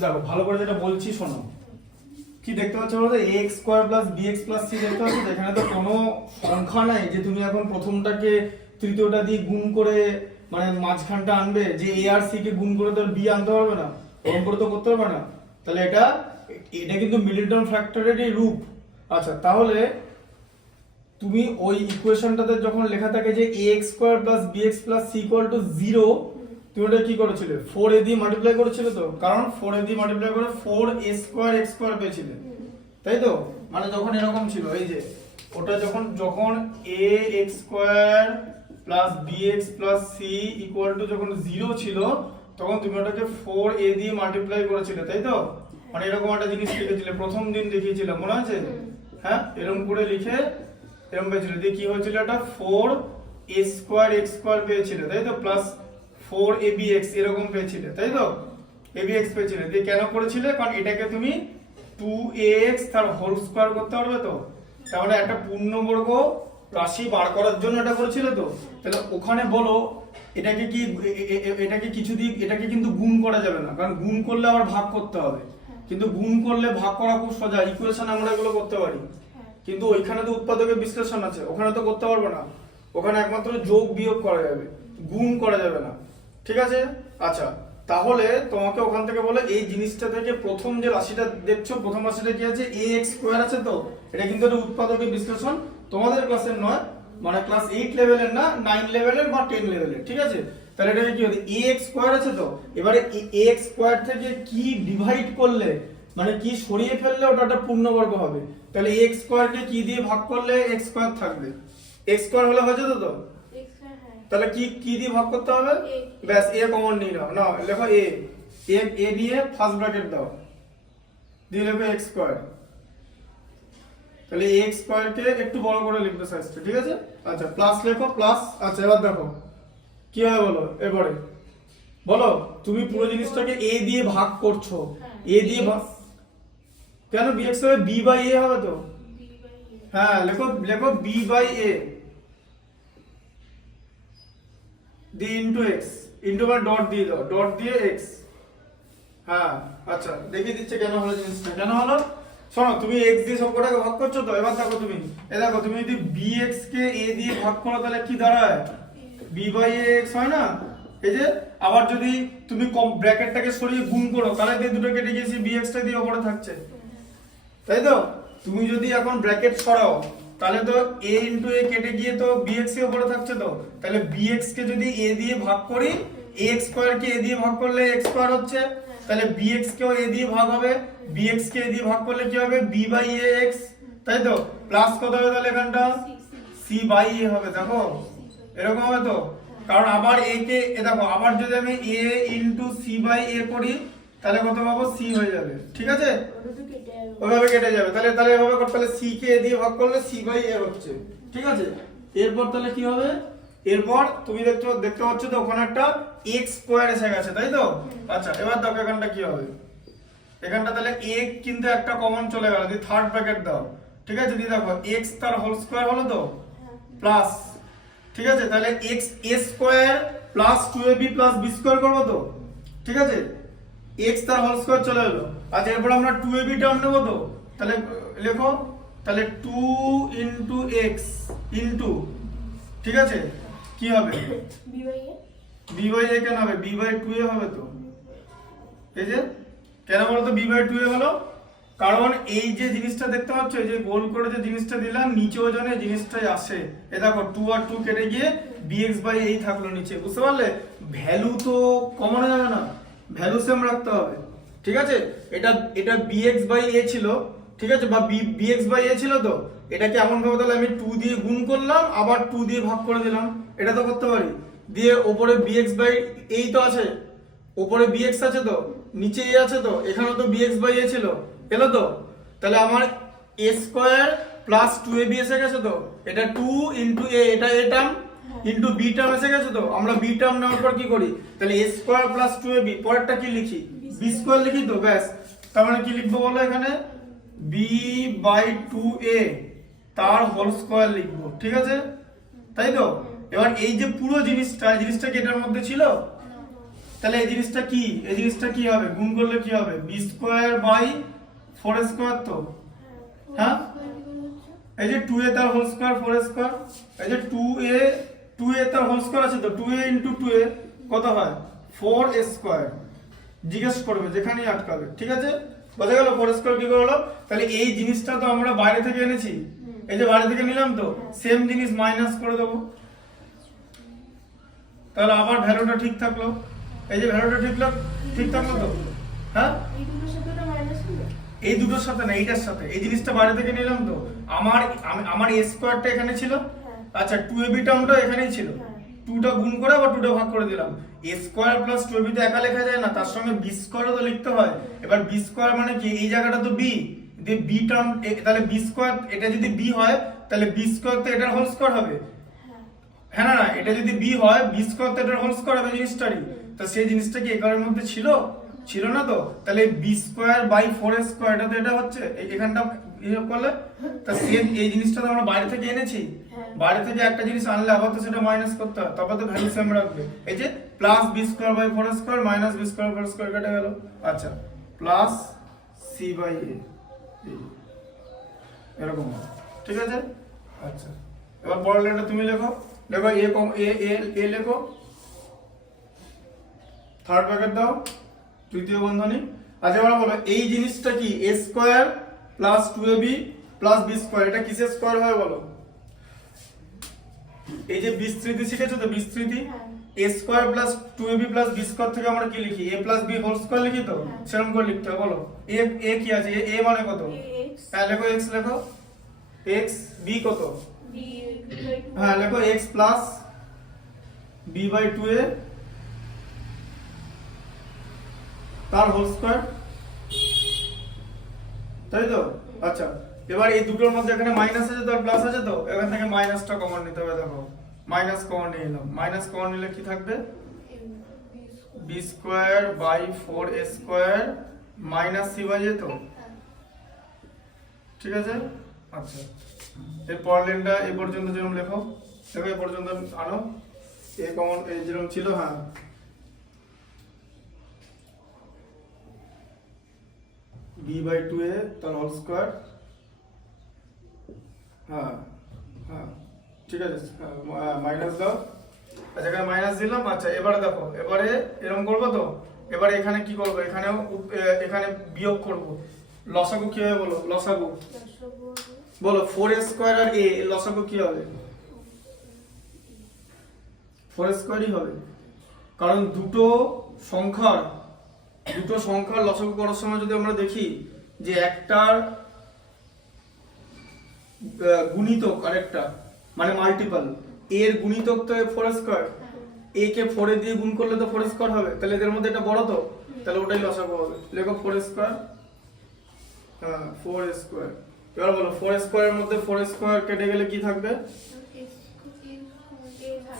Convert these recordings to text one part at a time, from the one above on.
দেখো ভালো করে যেটা বলছি শোনো, কি দেখতে পাচ্ছ বলতো, ax square plus bx plus c দেখতে পাচ্ছ, এখানে তো কোনো সংখ্যা নাই যে তুমি এখন প্রথমটাকে তৃতীয়টা দিয়ে গুণ করে মানে মাঝখানটা আনবে, যে a আর c কে গুণ করে তো b আনতে পারবে না, ওরকম করে তো করতে পারবে না। তাহলে এটা এটা কিন্তু মিডলটন ফ্যাক্টরেরই রূপ। আচ্ছা তাহলে তুমি ওই ইকুয়েশনটাতে যখন লেখা থাকে যে ax square plus bx plus c equal to 0, তুমি ওটা কি করেছিলে 4a দিয়ে মাল্টিপ্লাই করেছিলে তো, কারণ 4a দিয়ে মাল্টিপ্লাই করে 4a স্কয়ার x স্কয়ার পেয়েছিলে, তাই তো? মানে যখন এরকম ছিল এই যে ওটা যখন যখন ax square plus bx plus c equal to যখন 0 ছিল, তখন তুমি ওটাকে 4a দিয়ে মাল্টিপ্লাই করেছিলে, তাই তো? মানে এরকম একটা জিনিস লিখেছিলে, প্রথম দিন দেখিয়েছিলে, মনে আছে? হ্যাঁ, এরকম করে লিখে এরকম পেয়েছিল, দিয়ে কি হয়েছিল, এটা 4a স্কয়ার x স্কয়ার পেয়েছিল, তাই তো? প্লাস 4abx এরকম পেয়েছিলে, তাই তো? abx পেয়েছিলে, দিয়ে কেন করেছিলে? কারণ এটাকে তুমি 2ax তার হোল স্কয়ার করতে পারবে তো, তাহলে একটা পূর্ণবর্গ রাশি বার করার জন্য এটা করেছিলে তো। তাহলে ওখানে বলো এটাকে কি এটাকে কিছু দিক, এটাকে কিন্তু গুণ করা যাবে না, কারণ গুণ করলে আবার ভাগ করতে হবে, কিন্তু গুণ করলে ভাগ করা খুব সোজা, ইকুয়েশন আমরা এগুলো করতে পারি, কিন্তু ওইখানে তো উৎপাদকের বিশ্লেষণ আছে, ওখানে তো করতে পারবো না, ওখানে একমাত্র যোগ বিয়োগ করা যাবে, গুণ করা যাবে না, ঠিক আছে? আচ্ছা তাহলে তোমাকে ওখান থেকে বলে এই জিনিসটা থেকে প্রথম যে রাশিটা দেখছো, প্রথম রাশিটা কি আছে, ax স্কয়ার আছে তো, এটা কিন্তু একটা উৎপাদকের বিশ্লেষণ, তোমাদের ক্লাসের নয়, মানে ক্লাস 8 লেভেলের না, 9 লেভেলের বা 10 লেভেলের, ঠিক আছে? তাহলে এটা কি হবে, ax স্কয়ার আছে তো, এবারে ax স্কয়ার থেকে কি ডিভাইড করলে, মানে কি সরিয়ে ফেললে ওটা একটা পূর্ণবর্গ হবে, তাহলে x স্কয়ার কে কি দিয়ে ভাগ করলে x স্কয়ার থাকবে, x স্কয়ার হলে হয়ে যেত তো, তাহলে কি কি দিয়ে ভাগ করতে হবে, ব্যাস a কমন নিয়ে নাও, না লেখো a, a দিয়ে ফার্স্ট ব্র্যাকেট দাও, দিয়ে লেখো x স্কয়ার, তাহলে x স্কয়ার কে একটু বড় করে লিখবে সাইজটা, ঠিক আছে? আচ্ছা প্লাস লেখো প্লাস। আচ্ছা এবার দেখো কি হয় বলো, এবারে বলো তুমি পুরো জিনিসটাকে a দিয়ে ভাগ করছো, a দিয়ে ভাগ, কেন bx হবে b বাই a হবে তো, হ্যাঁ লেখো লেখো b বাই a দিয়ে ইনটু x, ইনটু মানে ডট দিয়ে দাও, ডট দিয়ে x, হ্যাঁ আচ্ছা দেখিয়ে দিচ্ছে কেন হলো জিনিসটা, কেন হলো শোনো, তুমি x দিয়ে সবকটাকে ভাগ করছো তো, এবার দেখো তুমি দেখো তুমি যদি bx কে a দিয়ে ভাগ করো তাহলে কি দাঁড়ায়, b বাই ax হয় না, এই যে আবার যদি তুমি কম ব্র্যাকেটটাকে সরিয়ে গুণ করো তাহলে দিয়ে দুটো কেটে গিয়েছি, bx টা দিয়ে উপরে থাকছে, তাই তো? তুমি যদি এখন ব্র্যাকেট সরাও তাহলে তো a ইনটু a কেটে গিয়ে তো bx এর উপরে থাকছে তো, তাহলে bx কে যদি a দিয়ে ভাগ করি, ax স্কয়ার কে a দিয়ে ভাগ করলে x স্কয়ার হচ্ছে, তাহলে bx কেও a দিয়ে ভাগ হবে, bx কে a দিয়ে ভাগ করলে কি হবে, b বাই ax, তাই তো? প্লাস কত হবে তাহলে এখানটা, c বাই a হবে, দেখো এরকম হবে তো, কারণ আবার a কে দেখো, আবার যদি আমি a into c by a করি তাহলে কত পাবো, c হয়ে যাবে, ঠিক আছে? ওইভাবে কেটে যাবে, তাহলে তাহলে এভাবে করতে, তাহলে c কে a দিয়ে ভাগ করলে c বাই a হচ্ছে, ঠিক আছে? এরপর তাহলে কি হবে, এরপর তুমি দেখতে পাচ্ছ তো ওখানে একটা x স্কয়ার এসে গেছে, তাই তো? আচ্ছা এবার দেখো এখানটা কি হবে, এখানটা তাহলে a কিন্তু একটা কমন চলে গেল, যদি থার্ড ব্র্যাকেট দাও, ঠিক আছে? যদি দেখো x তার হোল স্কয়ার হলো তো, প্লাস, ঠিক আছে? তাহলে x a square plus 2ab plus b square করব তো, ঠিক আছে? x তার হোল স্কয়ার চলে এলো, আচ্ছা এরপর আমরা 2ab টার্ম নেব তো, তাহলে লেখো তাহলে 2 ইনটু x ইনটু, ঠিক আছে কি হবে, b বাই a কেন হবে, b বাই 2a হবে তো, এই যে কেন বলো তো b বাই 2a হলো, কারণ এই যে জিনিসটা দেখতে পাচ্ছ, এই যে গোল করে যে জিনিসটা দিলাম নিচে ওজনে জিনিসটাই আসে, এই দেখো 2 আর 2 কেটে গিয়ে bx বাই এই থাকলো নিচে, বুঝতে পারলে? ভ্যালু তো কমন হয়ে যাবে না, ভ্যালু সেম রাখতে হবে, ঠিক আছে? এটা এটা bx বাই a ছিল, ঠিক আছে, বা bx বাই a ছিল তো, এটাকে এমন ভাবে তাহলে আমি 2 দিয়ে গুণ করলাম আবার 2 দিয়ে ভাগ করে দিলাম, এটা তো করতে পারি, দিয়ে উপরে bx বাই এই তো আছে, উপরে bx আছে তো, নিচে a আছে তো, এখানে তো bx বাই a ছিল, এলো তো, তাহলে আমার a স্কয়ার প্লাস 2ab এসে গেছে তো, এটা 2 ইনটু a, এটা a term into b term এসে গেছে তো, আমরা b টার্ম নেওয়ার পর কি করি, তাহলে a স্কয়ার প্লাস 2ab, পরেরটা কি লিখি, b স্কয়ার লিখি তো, ব্যাস, তার মানে কি লিখবো বলো এখানে, b বাই 2a তার হোল স্কয়ার লিখবো, ঠিক আছে? তাই তো? এবার এই যে পুরো জিনিসটা কি এটার মধ্যে ছিল, তাহলে এই জিনিসটা কি, এই জিনিসটা কি হবে, গুণ করলে কি হবে, বি স্কোয়ার বাই 4 স্কোয়ার। তো হ্যাঁ, এই যে 2a তার হোল স্কোয়ার 4 স্কোয়ার, এই যে 2a তার হোল স্কোয়ার আছে, তো 2a ইন্টু 2a কত হয় 4 স্কোয়ার। জিজ্ঞেস করবে যেখানেই আটকাবে, ঠিক আছে, বোঝা গেল 4 স্কোয়ার কি করে হলো। তাহলে এই জিনিসটা তো আমরা বাইরে থেকে এনেছি, এই যে বাইরে থেকে নিলাম, তো সেম জিনিস মাইনাস করে দেবো, তাহলে আবার ভ্যালুটা ঠিক থাকলো, এই যে ভ্যালুটা ঠিক থাকলো তো। হ্যাঁ, এই দুটোর সাথে না, এইটার সাথে, এই জিনিসটা বাইরে থেকে নিলাম, তো আমার a স্কয়ারটা এখানে ছিল, আচ্ছা 2ab টার্মটা এখানেই ছিল, 2টা গুণ করে আবার 2টা ভাগ করে দিলাম। a স্কয়ার প্লাস 2ab তো একা লেখা যায় না, তার সঙ্গে b স্কয়ারও তো লিখতে হয়। এবার b স্কয়ার মানে কি, এই জায়গাটা তো b, দিয়ে b টার্ম, তাহলে b স্কয়ার, এটা যদি b হয় তাহলে b স্কয়ার তো এটার হোল স্কয়ার হবে, হ্যাঁ না, এটা যদি b হয় b স্কয়ার তো এটার হোল স্কয়ার হবে জিনিসটারই। তো সেই জিনিসটা কি একারের মধ্যে ছিল না, তো তাহলে b স্কয়ার বাই 4 স্কয়ার, এটা তো এটা হচ্ছে এখানটা হিসাব করলে, তা সেম এই জিনিসটা তো আমরা বাইরে থেকে এনেছি, বাইরে থেকে একটা জিনিস আনলে আবার তো সেটা মাইনাস করতে হয়, তবে তো ভ্যালু সেম রাখবে। এই যে plus b square by 4 square minus b square 4 square কেটে গেল, আচ্ছা প্লাস c বাই a এরকম, ঠিক আছে। আচ্ছা এবার পরের লাইনটা তুমি লেখো, দেখো a লেখো, থার্ড ব্র্যাকেট দাও, তৃতীয় বন্ধনী। আচ্ছা এবার বলো এই জিনিসটা কি, a square plus 2ab plus b square, এটা কিসের স্কয়ার হয় বলো। এই যে বিস্তৃতি শিখেছো তো, বিস্তৃতি, a square plus 2ab plus b square থেকে আমরা কি লিখি, a plus b whole square লিখি, তো সেরকম করে লিখতে হবে। বলো a কি আছে, a মানে কত, হ্যাঁ লেখো x, লেখো x, b কত, হ্যাঁ লেখো x plus b by 2a তার হোল স্কয়ার, তাই তো। আচ্ছা এবার এই দুটোর মধ্যে এখানে মাইনাস আছে তো আর প্লাস আছে, তো এখান থেকে মাইনাসটা কমন নিতে হবে। দেখো মাইনাস কমন নিয়ে নিলাম, মাইনাস কমন নিলে কি থাকবে, b square by 4a square minus c by a, তো ঠিক আছে। আচ্ছা এর পরের লাইনটা এই পর্যন্ত যেরকম লেখো, দেখো এই পর্যন্ত আনো, এ কমন এই যেরকম ছিল, হ্যাঁ b বাই 2a তার হোল স্কয়ার, হ্যাঁ হ্যাঁ ঠিক আছে, মাইনাস দাও, আচ্ছা এখানে মাইনাস দিলাম। আচ্ছা এবারে দেখো, এবারে এরকম করবো, তো এবারে এখানে কি করবো, এখানেও এখানে বিয়োগ করবো, লসাগু কি হবে বলো, লসাগু বলো 4a স্কয়ার আর a লসাগু কি হবে, 4 স্কয়ারই হবে, কারণ দুটো সংখ্যার লসাগু করার সময় যদি আমরা দেখি যে একটার গুণিতক আরেকটা মানে মাল্টিপল, এর গুণিতক তো 4 স্কয়ার, a কে 4 এ দিয়ে গুণ করলে তো 4 স্কয়ার হবে, তাহলে এদের মধ্যে এটা বড়, তো তাহলে ওটাই লসাগু হবে। লেখো 4 স্কয়ার, হ্যাঁ 4 স্কয়ার। এবার বলো 4 স্কয়ারের মধ্যে 4 স্কয়ার কেটে গেলে কি থাকবে,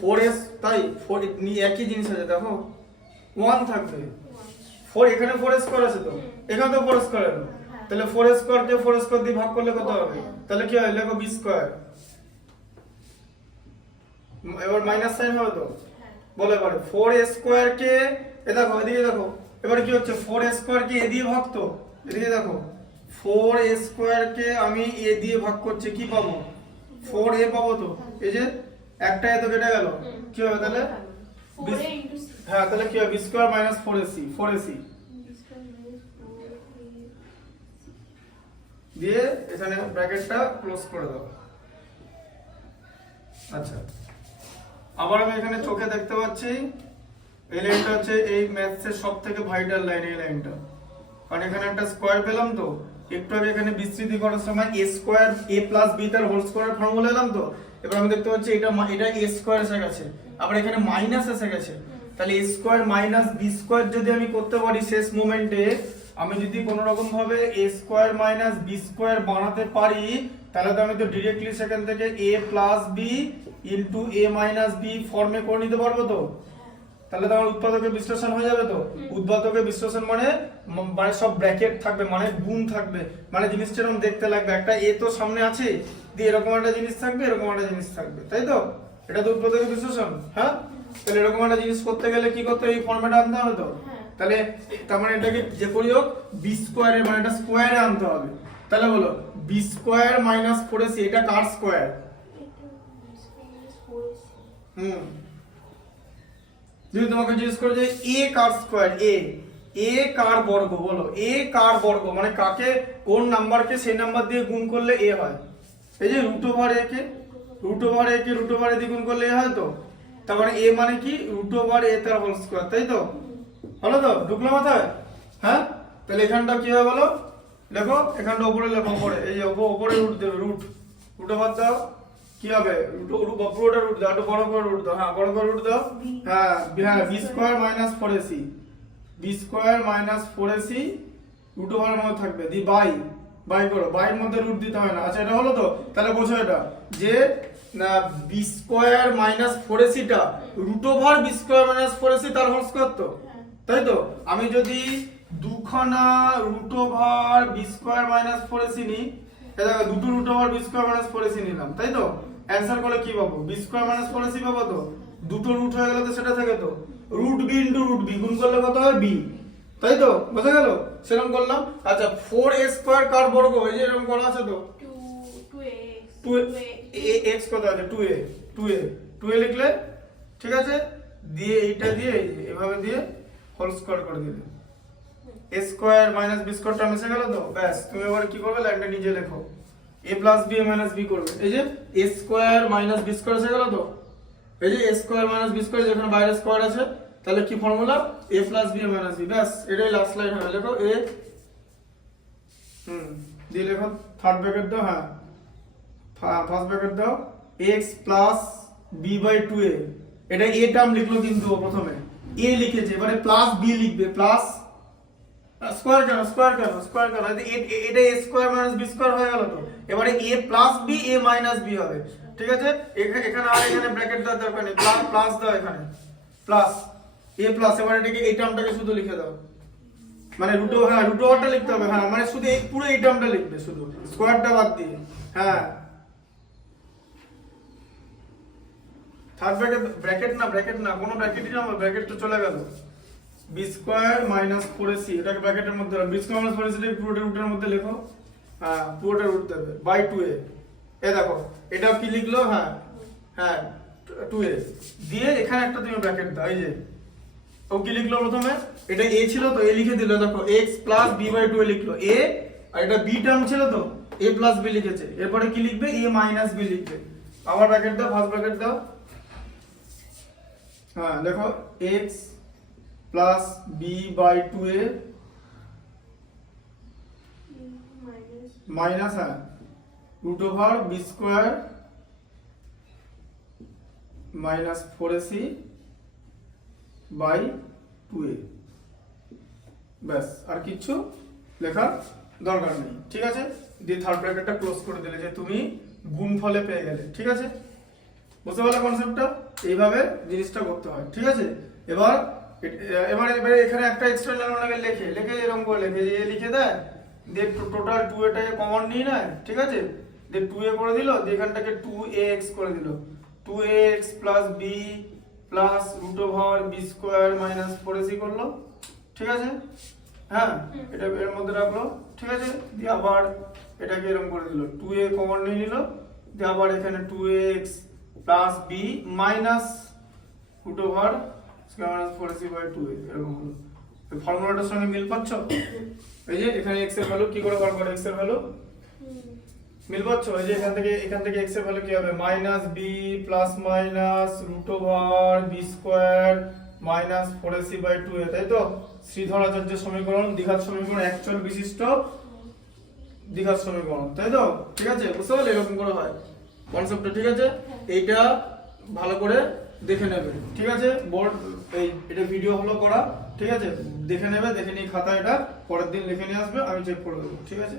4s, তাই 4 একই জিনিস আছে, দেখো 1 থাকবে, 4 এখানে 4 স্কয়ার আছে, তো এখানে তো 4 স্কয়ার আছে, তাহলে 4 স্কয়ার কে 4 স্কয়ার দিয়ে ভাগ করলে কত হবে, তাহলে কি হয়, লেখো b স্কয়ার, এবার মাইনাস সাইন হবে, তো বলো এবারে 4 স্কয়ার কে, এ দেখো এদিকে দেখো, এবারে কি হচ্ছে 4 স্কয়ার কে a দিয়ে ভাগ, তো এদিকে দেখো 4 স্কয়ার কে আমি a দিয়ে ভাগ করছি, কি পাবো 4a পাবো, তো এই যে একটা এ তো কেটে গেল, কি হবে তাহলে, হ্যাঁ তাহলে কি হবে b স্কয়ার মাইনাস 4ac দিয়ে এখানে ব্র্যাকেটটা ক্লোজ করে দাও। আচ্ছা আবার আমি এখানে চোখে দেখতে পাচ্ছি এই লাইনটা হচ্ছে এই ম্যাথসের সবথেকে ভাইটাল লাইন, এই লাইনটা, কারণ এখানে একটা স্কয়ার পেলাম, তো একটু আগে এখানে বিস্তৃতি করার সময় a square a plus b তার হোল স্কয়ার ফর্মুলা এলাম, তো এবার আমি দেখতে পাচ্ছি এটা a স্কয়ার এসে গেছে, আবার এখানে মাইনাস এসে গেছে, তাহলে a square minus b square যদি আমি করতে পারি শেষ মোমেন্টে, আমি যদি কোনো রকম ভাবে a square minus b square বানাতে পারি, তাহলে তো আমি তো ডাইরেক্টলি সেখান থেকে a plus b into a minus b ফর্মে করে নিতে পারবো, তো তাহলে তো আমার উৎপাদকের বিশ্লেষণ হয়ে যাবে, তো উৎপাদকের বিশ্লেষণ মানে সব ব্র্যাকেট থাকবে, মানে গুণ থাকবে, মানে জিনিসটা এরকম দেখতে লাগবে, একটা a তো সামনে আছে, দিয়ে এরকম একটা জিনিস থাকবে, এরকম একটা জিনিস থাকবে, তাই তো, এটা তো উৎপাদকের বিশ্লেষণ, হ্যাঁ। তাহলে এরকম একটা জিনিস করতে গেলে কি করতে হবে, এই ফর্মেটে আনতে হবে তো। তাহলে তার মানে এটাকে যে করি হোক বি স্কোয়ারের মানে এটা স্কোয়ারে আনতে হবে। তাহলে বলো বি স্কোয়ার মাইনাস 4ac এটা কার স্কোয়ার? যদি তোমাকে জিজ্ঞেস করে যে এ কার স্কোয়ার, এ কার বর্গ, বলো এ কার বর্গ মানে কাকে, কোন নাম্বারকে সেই নাম্বার দিয়ে গুণ করলে এ হয়। এই যে root over a K root over a দিয়ে গুণ করলে এ হয় তো। তারপরে এ মানে কি রুট ওভার এ তার হোল স্কোয়ার, তাই তো? হলো তো? ঢুকলো মাথায়? হ্যাঁ, তাহলে এখানটা কি হবে বলো, দেখো এখানটা উপরে লেখো, উপরে এই যে উপরে রুট দেবে, রুট ওভার দাও, কি হবে পুরোটা রুট দাও, একটু বড় করে রুট দাও, হ্যাঁ বড় করে রুট দাও, হ্যাঁ হ্যাঁ B square minus 4ac, B square minus 4ac root ওভারের মধ্যে থাকবে, দি বাই করো, বাইয়ের মধ্যে রুট দিতে হয় না। আচ্ছা এটা হলো তো, তাহলে বোঝো এটা যে বি স্কোয়ার মাইনাস 4ac টা root over B square minus 4ac তার হোল স্কোয়ার তো, তাই তো? আমি যদি দুখানা root over B square minus 4ac নিই, এটা দুটো root over B square minus 4ac নিলাম, তাই তো? অ্যানসার করলে কি পাবো, বি স্কোয়ার মাইনাস 4ac পাবো তো। দুটো রুট হয়ে গেলে তো সেটা থাকে তো, root B into root B গুণ করলে কত হয় বি, তাই তো? বোঝা গেল? সেরকম করলাম। আচ্ছা 4a স্কয়ার কার বর্গ, এই যে এরকম করা আছে তো, 2x কত আছে 2a লিখলে ঠিক আছে, দিয়ে এইটা দিয়ে এভাবে দিয়ে হোল স্কয়ার করে দিলে a স্কয়ার মাইনাস b স্কয়ারটা মিশে গেল তো, ব্যাস। তুমি এবারে কি করবে, লাইনটা নিজে লেখো, a plus b minus b করবে, এই যে a square minus b square এসে গেল তো, এই যে a square minus b square যেখানে বাইরে স্কয়ার আছে, তাহলে কি formula, a plus b minus b, ব্যাস এটাই লাস্ট লাইন হবে। লেখো a দিয়ে লেখো থার্ড ব্র্যাকেট দাও, হ্যাঁ ফার্স্ট ব্র্যাকেট দাও, x plus b by 2a, এটা a টার্ম লিখলো কিন্তু প্রথমে a লিখেছে, এবারে প্লাস b লিখবে, প্লাস স্কয়ার কেন এটা a square minus b square হয়ে গেল তো, এবারে a plus b a minus b হবে, ঠিক আছে? এখানে আর এখানে ব্র্যাকেট দেওয়ার দরকার নেই, প্লাস দাও এখানে, প্লাস a প্লাস, এবারে এটাকে এই টার্মটাকে শুধু লিখে দাও, মানে রুট ওভারটা লিখতে হবে, হ্যাঁ মানে শুধু এই পুরো এই টার্মটা লিখবে, শুধু স্কয়ারটা বাদ দিয়ে, হ্যাঁ থার্ড ব্র্যাকেট না কোনো ব্র্যাকেটই না, ব্র্যাকেট তো চলে গেল, বি স্কয়ার মাইনাস 4ac এটাকে ব্র্যাকেটের মধ্যে রাখো, বি স্কয়ার মাইনাস 4ac এটাকে পুরোটা রুটের মধ্যে লেখো, হ্যাঁ পুরোটা রুট দেবে বাই 2a, এই দেখো এটাও কি লিখলো, হ্যাঁ 2a দিয়ে এখানে একটা তুমি ব্র্যাকেট দাও, এই যে ও কি লিখলো প্রথমে, এটা a ছিল তো a লিখে দিল, দেখো x plus b by 2a লিখলো a, আর এটা b টার্ম ছিল তো a প্লাস b লিখেছে, এরপরে কি লিখবে a মাইনাস b লিখবে, আবার ব্র্যাকেট দাও, ফার্স্ট ব্র্যাকেট দাও, হ্যাঁ দেখো x plus b by 2a minus root over b square minus 4ac by 2a, ব্যাস আর কিছু লেখার দরকার নেই, ঠিক আছে? দিয়ে থার্ড ব্র্যাকেটটা ক্লোজ করে দিলে যে তুমি গুণফলে পেয়ে গেলে, ঠিক আছে? বুঝতে পারলে কনসেপ্টটা? এইভাবে জিনিসটা করতে হয়, ঠিক আছে? এবারে এখানে একটা এক্সটার্নাল ওনাকে লেখে এরকম করে লেখে, যে লিখে দেয়, দিয়ে টোটাল 2a টাকে কমন নিয়ে নেয়, ঠিক আছে? দিয়ে 2a করে দিল, দিয়ে এখানটাকে 2ax করে দিল, 2ax plus b plus root over b square minus 4ac করলো, ঠিক আছে? হ্যাঁ এটা এর মধ্যে রাখলো, ঠিক আছে? দিয়ে আবার এটাকে এরকম করে দিল, 2a কমন নিয়ে নিল, দিয়ে আবার এখানে 2ax plus b minus root over square minus 4ac by 2a, এরকম হলো। এই ফর্মুলাটার সঙ্গে মিল পাচ্ছ? এই যে এখানে x এর ভ্যালু কি করে বার করে, x এর ভ্যালু মিল পাচ্ছ? এই যে এখান থেকে x এর ভ্যালু কি হবে, minus b plus minus root over b square minus 4ac by 2a, তাই তো? শ্রীধরাচার্যের সমীকরণ, দ্বিঘাত সমীকরণ, একচল বিশিষ্ট দ্বিঘাত সমীকরণ, তাই তো? ঠিক আছে, বুঝতে পারলে এরকম করে হয় কনসেপ্টটা, ঠিক আছে? এইটা ভালো করে দেখে নেবে, ঠিক আছে? বোর্ড এটা ভিডিও হলো করা, ঠিক আছে? দেখে নেবে, দেখে নিয়ে খাতা এটা পরের দিন লিখে নিয়ে আসবে, আমি চেক করে দেবো, ঠিক আছে?